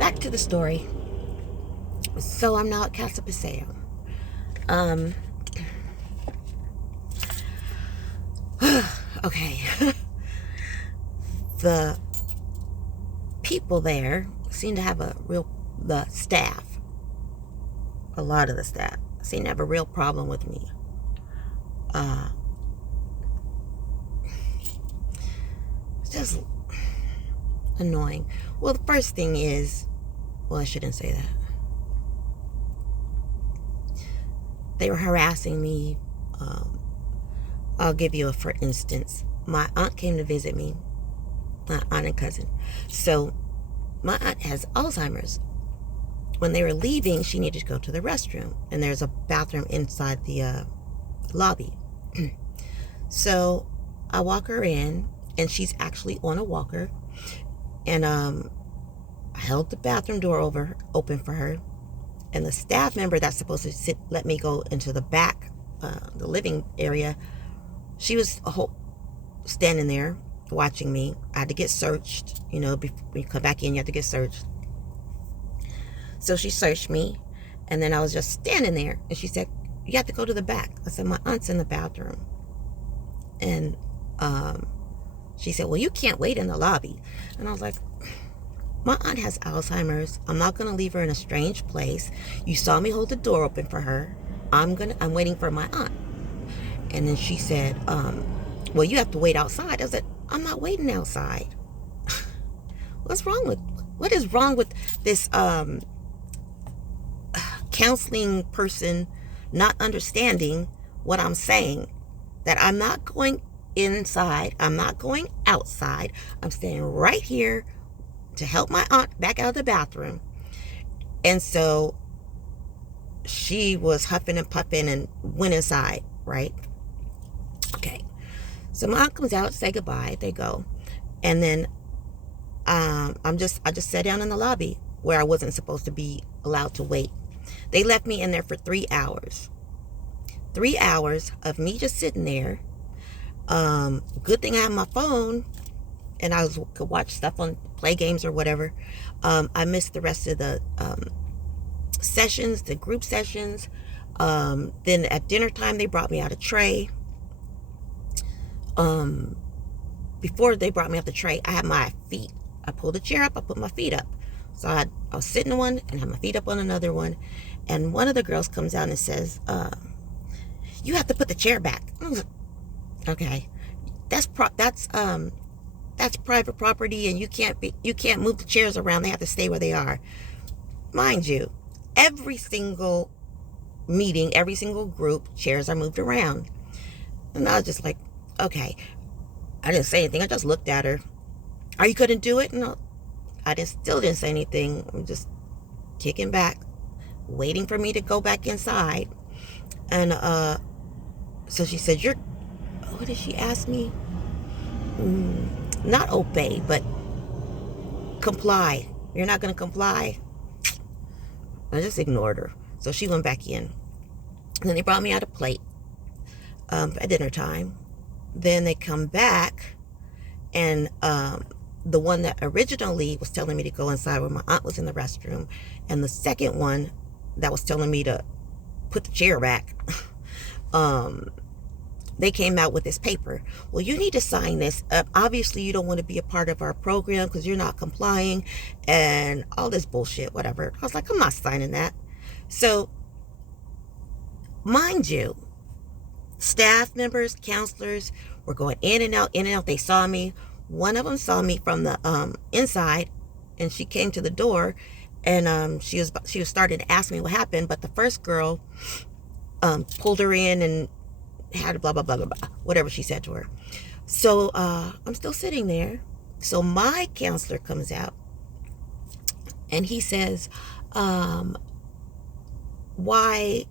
back to the story. So I'm now at Casa Paseo. Okay. The people there seem to have the staff, a lot of the staff seem to have a real problem with me. It's just annoying. Well, the first thing is, well, I shouldn't say that. They were harassing me. I'll give you for instance. My aunt came to visit me, my aunt and cousin. So my aunt has Alzheimer's. When they were leaving, she needed to go to the restroom, and there's a bathroom inside the lobby. So I walk her in, and she's actually on a walker, and I held the bathroom door open for her, and the staff member that's supposed to let me go into the back, the living area, she was standing there watching me. I had to get searched. Before you come back in, you have to get searched. So she searched me, and then I was just standing there, and she said, "You have to go to the back." I said, "My aunt's in the bathroom." And she said, "Well, you can't wait in the lobby." And I was like, my aunt has Alzheimer's. I'm not going to leave her in a strange place. You saw me hold the door open for her. I'm waiting for my aunt. And then she said, well, you have to wait outside. I said, I'm not waiting outside. What is wrong with this counseling person not understanding what I'm saying? That I'm not going inside. I'm not going outside. I'm staying right here to help my aunt back out of the bathroom. And so she was huffing and puffing and went inside, right? Okay. So my aunt comes out, say goodbye, they go. And then I just sat down in the lobby where I wasn't supposed to be allowed to wait. They left me in there for 3 hours. 3 hours of me just sitting there. Good thing I have my phone and I could watch stuff on play games or whatever. I missed the rest of the sessions, the group sessions. Then at dinner time, they brought me out a tray. Before they brought me out the tray, I had my feet. I pulled a chair up, I put my feet up. So I was sitting on one and had my feet up on another one. And one of the girls comes out and says, you have to put the chair back. I was like, okay, that's private property, and you can't move the chairs around. They have to stay where they are. Mind you, every single meeting, every single group, chairs are moved around. And I was just like, okay. I didn't say anything. I just looked at her. Are you going to do it? No, still didn't say anything. I'm just kicking back, waiting for me to go back inside. And so she said, what did she ask me? Not obey, but comply. You're not going to comply? I just ignored her. So she went back in. And then they brought me out a plate at dinner time. Then they come back, and the one that originally was telling me to go inside where my aunt was in the restroom, and the second one that was telling me to put the chair back, they came out with this paper. Well, you need to sign this. Obviously, you don't want to be a part of our program because you're not complying and all this bullshit, whatever. I was like, I'm not signing that. So, mind you, staff members, counselors were going in and out, in and out. They saw me. One of them saw me from the inside, and she came to the door, and she was starting to ask me what happened. But the first girl pulled her in and had blah, blah, blah, blah, blah, whatever she said to her. So I'm still sitting there. So my counselor comes out, and he says, why,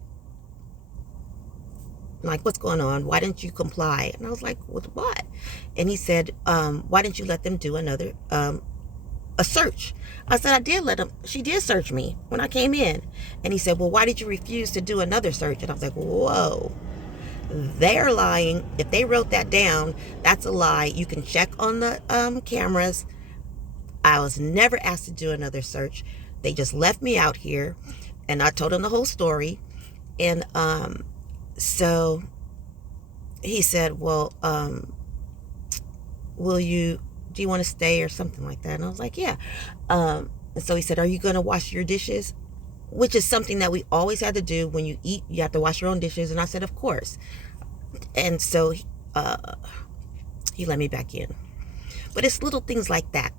like, what's going on? Why didn't you comply? And I was like, with what? And he said, why didn't you let them do another, a search? I said, I did let them. She did search me when I came in. And he said, well, why did you refuse to do another search? And I was like, whoa, they're lying. If they wrote that down, that's a lie. You can check on the cameras. I was never asked to do another search. They just left me out here, and I told him the whole story. And so he said, well, do you want to stay or something like that? And I was like, yeah. And so he said, are you going to wash your dishes? Which is something that we always had to do. When you eat, you have to wash your own dishes. And I said, of course. And so he let me back in. But it's little things like that.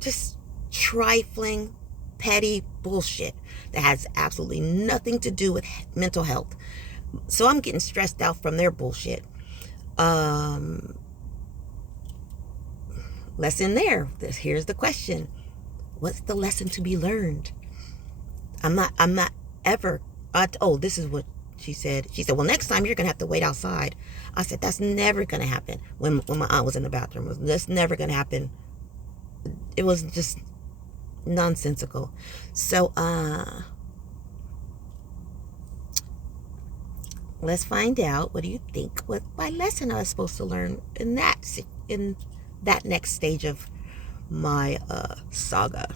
Just trifling, petty bullshit that has absolutely nothing to do with mental health. So I'm getting stressed out from their bullshit. Lesson there. Here's the question. What's the lesson to be learned? I'm not ever, this is what she said. She said, well, next time you're going to have to wait outside. I said, that's never going to happen. When my aunt was in the bathroom, that's never going to happen. It was just nonsensical. So, let's find out. What do you think? What my lesson I was supposed to learn in that next stage of my saga?